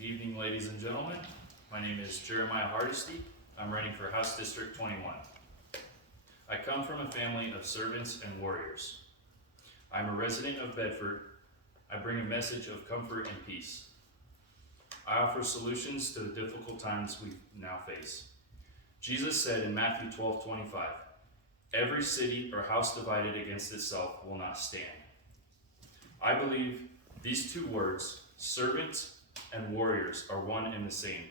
Good evening, ladies and gentlemen. My name is Jeremiah Hardesty. I'm running for House District 21. I come from a family of servants and warriors. I'm a resident of Bedford. I bring a message of comfort and peace. I offer solutions to the difficult times we now face. Jesus said in Matthew 12:25, "Every city or house divided against itself will not stand." I believe these two words, servants and warriors, are one and the same.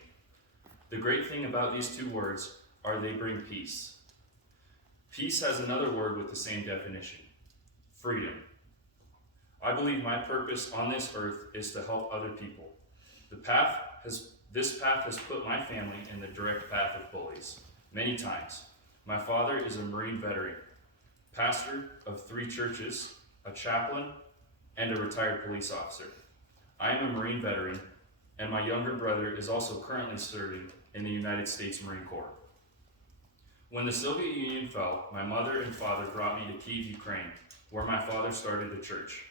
The great thing about these two words are they bring peace. Peace has another word with the same definition: freedom. I believe my purpose on this earth is to help other people. This path has put my family in the direct path of bullies many times. My father is a Marine veteran, pastor of 3 churches, a chaplain, and a retired police officer. I am a Marine veteran, and my younger brother is also currently serving in the United States Marine Corps. When the Soviet Union fell, my mother and father brought me to Kyiv, Ukraine, where my father started a church.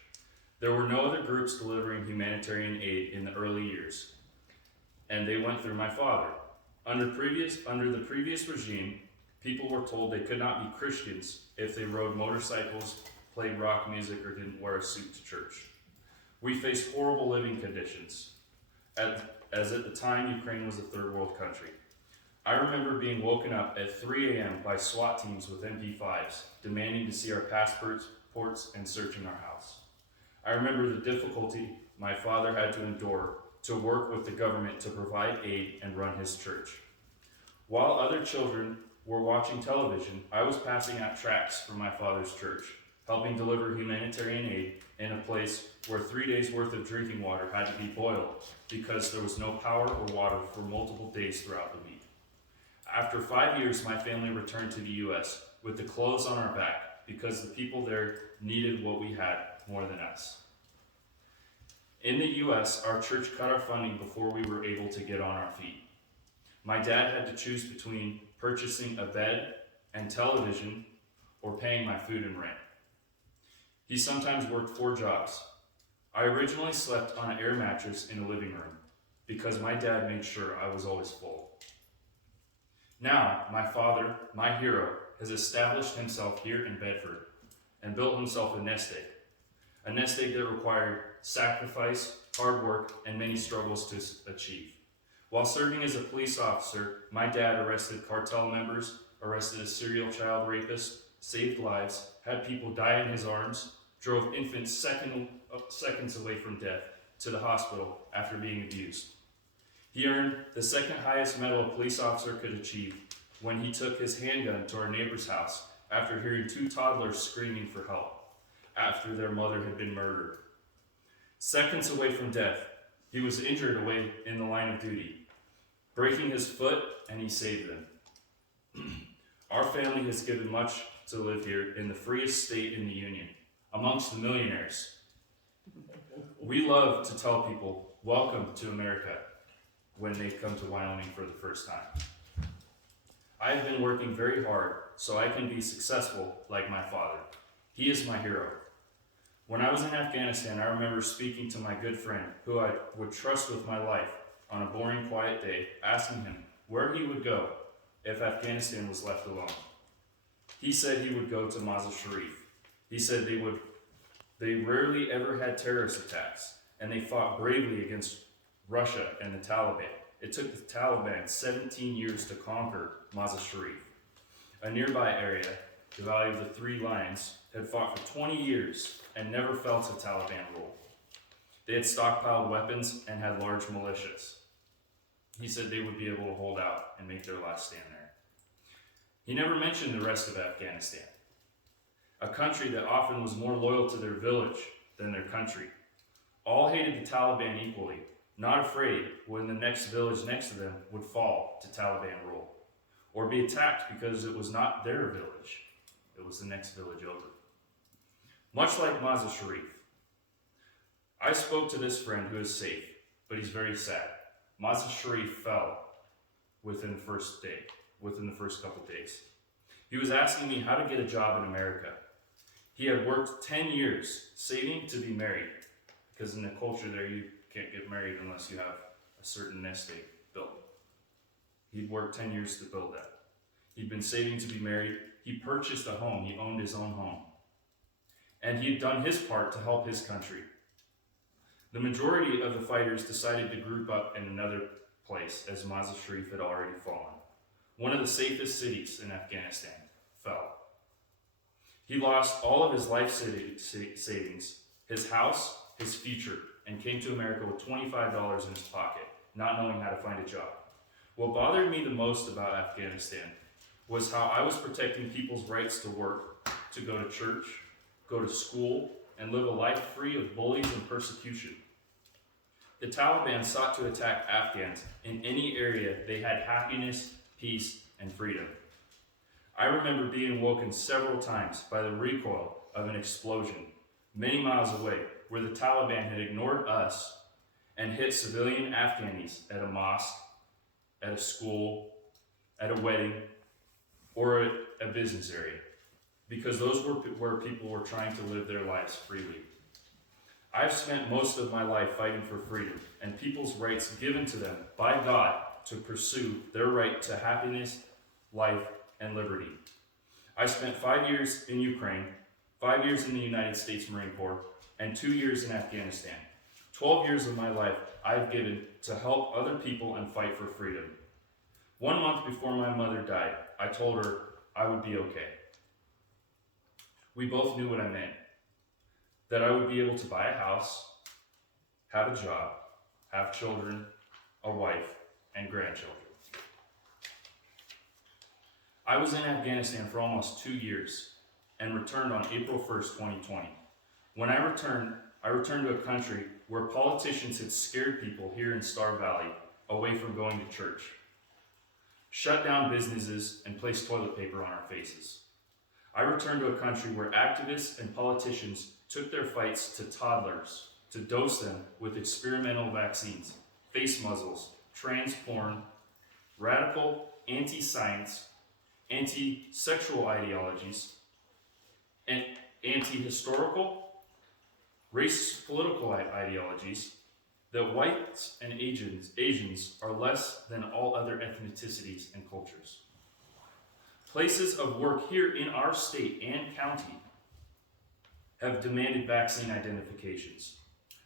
There were no other groups delivering humanitarian aid in the early years, and they went through my father. Under the previous regime, people were told they could not be Christians if they rode motorcycles, played rock music, or didn't wear a suit to church. We faced horrible living conditions, as at the time Ukraine was a third world country. I remember being woken up at 3 a.m. by SWAT teams with MP5s, demanding to see our passports and searching our house. I remember the difficulty my father had to endure to work with the government to provide aid and run his church. While other children were watching television, I was passing out tracts from my father's church, helping deliver humanitarian aid in a place where 3 days worth of drinking water had to be boiled because there was no power or water for multiple days throughout the week. After 5 years, my family returned to the U.S. with the clothes on our back because the people there needed what we had more than us. In the U.S., our church cut our funding before we were able to get on our feet. My dad had to choose between purchasing a bed and television or paying my food and rent. He sometimes worked 4 jobs. I originally slept on an air mattress in a living room because my dad made sure I was always full. Now, my father, my hero, has established himself here in Bedford and built himself a nest egg that required sacrifice, hard work, and many struggles to achieve. While serving as a police officer, my dad arrested cartel members, arrested a serial child rapist, saved lives, had people die in his arms, drove infants seconds away from death to the hospital after being abused. He earned the second highest medal a police officer could achieve when he took his handgun to our neighbor's house after hearing 2 toddlers screaming for help after their mother had been murdered. Seconds away from death, he was injured away in the line of duty, breaking his foot, and he saved them. Our family has given much to live here in the freest state in the Union, amongst the millionaires. We love to tell people, welcome to America, when they come to Wyoming for the first time. I have been working very hard so I can be successful like my father. He is my hero. When I was in Afghanistan, I remember speaking to my good friend, who I would trust with my life, on a boring, quiet day, asking him where he would go if Afghanistan was left alone. He said he would go to Mazar-i-Sharif. He said they rarely ever had terrorist attacks, and they fought bravely against Russia and the Taliban. It took the Taliban 17 years to conquer Mazar-i-Sharif. A nearby area, the Valley of the 3 Lions, had fought for 20 years and never fell to Taliban rule. They had stockpiled weapons and had large militias. He said they would be able to hold out and make their last stand there. He never mentioned the rest of Afghanistan, a country that often was more loyal to their village than their country. All hated the Taliban equally, not afraid when the next village next to them would fall to Taliban rule, or be attacked because it was not their village, it was the next village over. Much like Mazar-i-Sharif, I spoke to this friend who is safe, but he's very sad. Mazar-i-Sharif fell within the first couple days. He was asking me how to get a job in America. He had worked 10 years saving to be married, because in the culture there you can't get married unless you have a certain nest egg built. He'd worked 10 years to build that. He'd been saving to be married. He purchased a home. He owned his own home. And he had done his part to help his country. The majority of the fighters decided to group up in another place as Mazar Sharif had already fallen. One of the safest cities in Afghanistan fell. He lost all of his life savings, his house, his future, and came to America with $25 in his pocket, not knowing how to find a job. What bothered me the most about Afghanistan was how I was protecting people's rights to work, to go to church, go to school, and live a life free of bullies and persecution. The Taliban sought to attack Afghans in any area they had happiness, peace, and freedom. I remember being woken several times by the recoil of an explosion many miles away, where the Taliban had ignored us and hit civilian Afghanis at a mosque, at a school, at a wedding, or at a business area, because those were where people were trying to live their lives freely. I've spent most of my life fighting for freedom and people's rights given to them by God to pursue their right to happiness, life, and liberty. I spent 5 years in Ukraine, 5 years in the United States Marine Corps, and 2 years in Afghanistan. 12 years of my life I've given to help other people and fight for freedom. 1 month before my mother died, I told her I would be okay. We both knew what I meant. That I would be able to buy a house, have a job, have children, a wife, and grandchildren. I was in Afghanistan for almost 2 years and returned on April 1st, 2020. When I returned to a country where politicians had scared people here in Star Valley away from going to church, shut down businesses, and placed toilet paper on our faces. I returned to a country where activists and politicians took their fights to toddlers to dose them with experimental vaccines, face muzzles, trans porn, radical anti-science, anti-sexual ideologies, and anti-historical, racist political ideologies, that whites and Asians are less than all other ethnicities and cultures. Places of work here in our state and county have demanded vaccine identifications.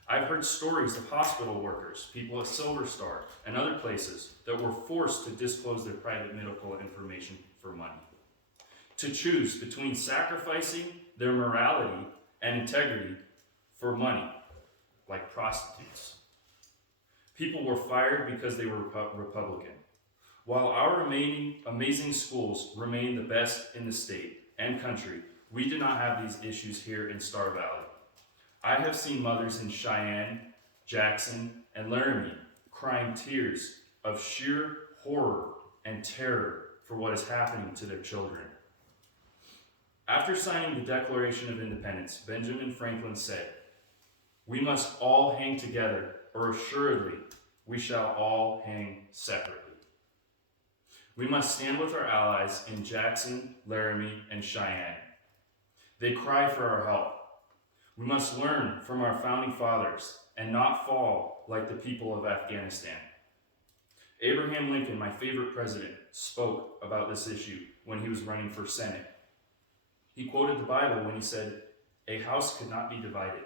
I've heard stories of hospital workers, people at Silver Star, and other places that were forced to disclose their private medical information for money. To choose between sacrificing their morality and integrity for money, like prostitutes. People were fired because they were Republican. While our remaining amazing schools remain the best in the state and country, we do not have these issues here in Star Valley. I have seen mothers in Cheyenne, Jackson, and Laramie crying tears of sheer horror and terror for what is happening to their children. After signing the Declaration of Independence, Benjamin Franklin said, "We must all hang together, or assuredly we shall all hang separately." We must stand with our allies in Jackson, Laramie, and Cheyenne. They cry for our help. We must learn from our founding fathers and not fall like the people of Afghanistan. Abraham Lincoln, my favorite president, spoke about this issue when he was running for Senate. He quoted the Bible when he said, "A house could not be divided."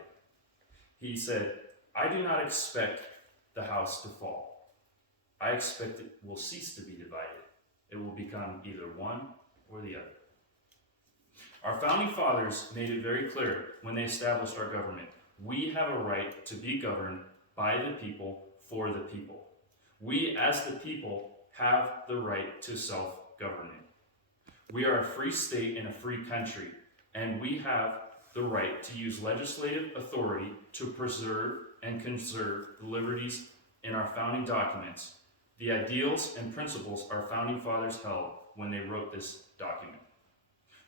He said, "I do not expect the house to fall. I expect it will cease to be divided. It will become either one or the other." Our founding fathers made it very clear when they established our government. We have a right to be governed by the people, for the people. We, as the people, have the right to self-government. We are a free state and a free country, and we have the right to use legislative authority to preserve and conserve the liberties in our founding documents, the ideals and principles our founding fathers held when they wrote this document.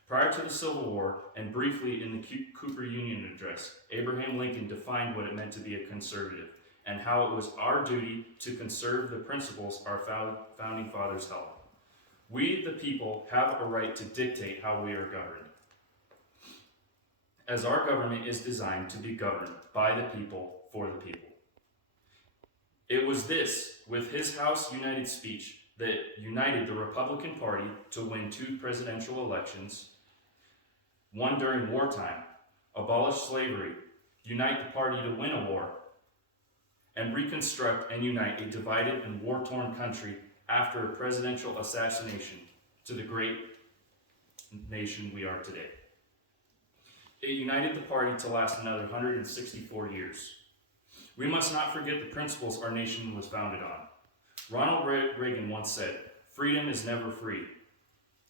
Prior to the Civil War, and briefly in the Cooper Union Address, Abraham Lincoln defined what it meant to be a conservative and how it was our duty to conserve the principles our founding fathers held. We, the people, have a right to dictate how we are governed, as our government is designed to be governed by the people, for the people. It was this, with his House United speech, that united the Republican Party to win 2 presidential elections, one during wartime, abolish slavery, unite the party to win a war, and reconstruct and unite a divided and war-torn country after a presidential assassination to the great nation we are today. It united the party to last another 164 years. We must not forget the principles our nation was founded on. Ronald Reagan once said, freedom is never free.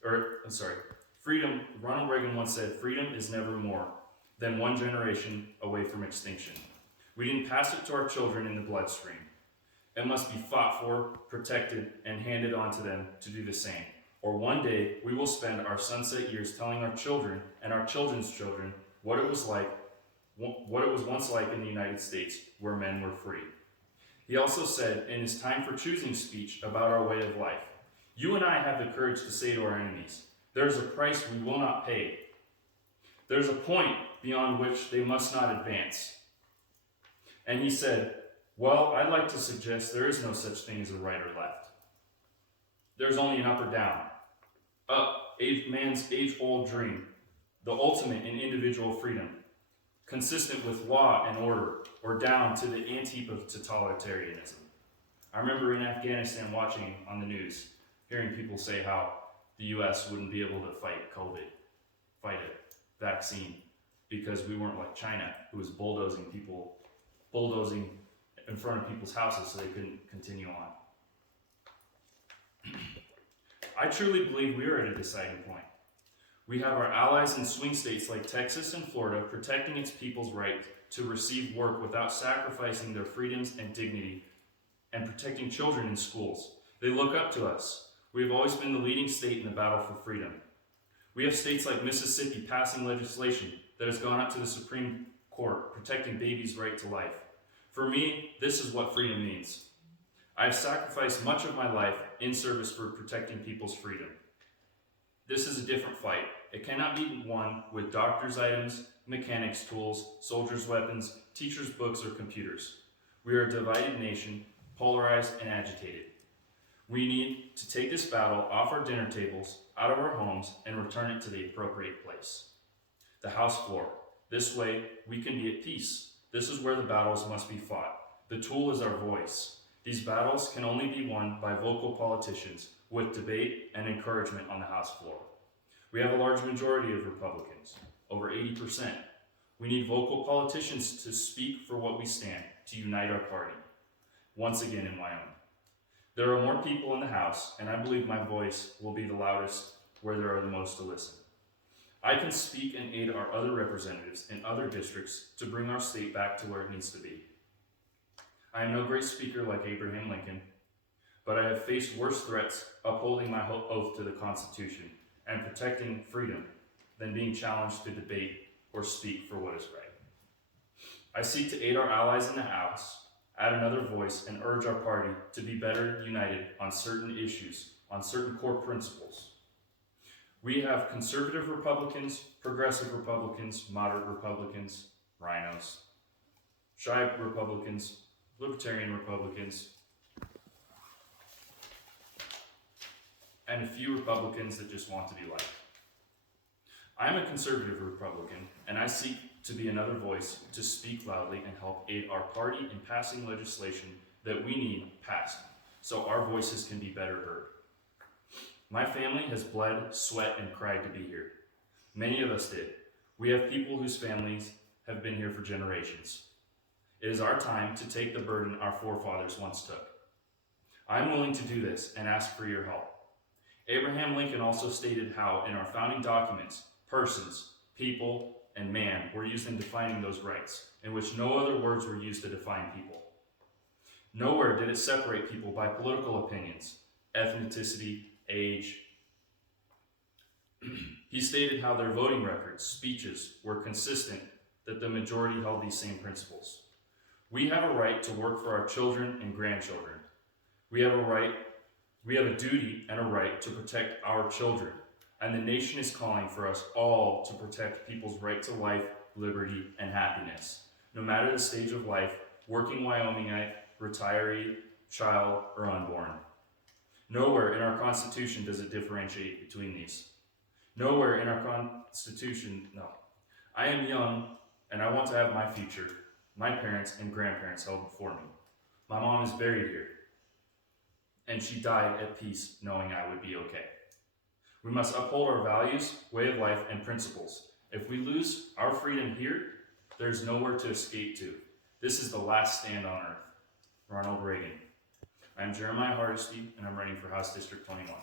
Ronald Reagan once said, freedom is never more than one generation away from extinction. We didn't pass it to our children in the bloodstream. It must be fought for, protected, and handed on to them to do the same. Or one day, we will spend our sunset years telling our children and our children's children what it was once like in the United States, where men were free. He also said in his Time for Choosing speech about our way of life, you and I have the courage to say to our enemies, there is a price we will not pay. There is a point beyond which they must not advance. And he said, well, I'd like to suggest there is no such thing as a right or left. There's only an up or down. Up, man's age-old dream, the ultimate in individual freedom, consistent with law and order, or down to the antithesis of totalitarianism. I remember in Afghanistan watching on the news, hearing people say how the US wouldn't be able to fight COVID, fight a vaccine, because we weren't like China, who was bulldozing in front of people's houses so they couldn't continue on. I truly believe we are at a deciding point. We have our allies in swing states like Texas and Florida protecting its people's right to receive work without sacrificing their freedoms and dignity, and protecting children in schools. They look up to us. We have always been the leading state in the battle for freedom. We have states like Mississippi passing legislation that has gone up to the Supreme Court, protecting babies' right to life. For me, this is what freedom means. I have sacrificed much of my life in service for protecting people's freedom. This is a different fight. It cannot be won with doctor's items, mechanics' tools, soldiers' weapons, teachers' books, or computers. We are a divided nation, polarized and agitated. We need to take this battle off our dinner tables, out of our homes, and return it to the appropriate place. The House floor. This way, we can be at peace. This is where the battles must be fought. The tool is our voice. These battles can only be won by vocal politicians with debate and encouragement on the House floor. We have a large majority of Republicans, over 80%. We need vocal politicians to speak for what we stand, to unite our party. Once again in Wyoming. There are more people in the House, and I believe my voice will be the loudest where there are the most to listen. I can speak and aid our other representatives in other districts to bring our state back to where it needs to be. I am no great speaker like Abraham Lincoln, but I have faced worse threats upholding my oath to the Constitution and protecting freedom than being challenged to debate or speak for what is right. I seek to aid our allies in the House, add another voice, and urge our party to be better united on certain issues, on certain core principles. We have conservative Republicans, progressive Republicans, moderate Republicans, rhinos, shy Republicans, libertarian Republicans, and a few Republicans that just want to be liked. I am a conservative Republican, and I seek to be another voice to speak loudly and help aid our party in passing legislation that we need passed, so our voices can be better heard. My family has bled, sweat, and cried to be here. Many of us did. We have people whose families have been here for generations. It is our time to take the burden our forefathers once took. I'm willing to do this and ask for your help. Abraham Lincoln also stated how in our founding documents, persons, people, and man were used in defining those rights, in which no other words were used to define people. Nowhere did it separate people by political opinions, ethnicity, age. He stated how their voting records, speeches, were consistent, that the majority held these same principles. We have a right to work for our children and grandchildren. We have a duty and a right to protect our children, and the nation is calling for us all to protect people's right to life, liberty, and happiness. No matter the stage of life, working Wyomingite retiree, child, or unborn. Nowhere in our Constitution does it differentiate between these. Nowhere in our Constitution, no. I am young, and I want to have my future, my parents and grandparents held before me. My mom is buried here, and she died at peace knowing I would be okay. We must uphold our values, way of life, and principles. If we lose our freedom here, there's nowhere to escape to. This is the last stand on earth. Ronald Reagan. I'm Jeremiah Hardesty, and I'm running for House District 21.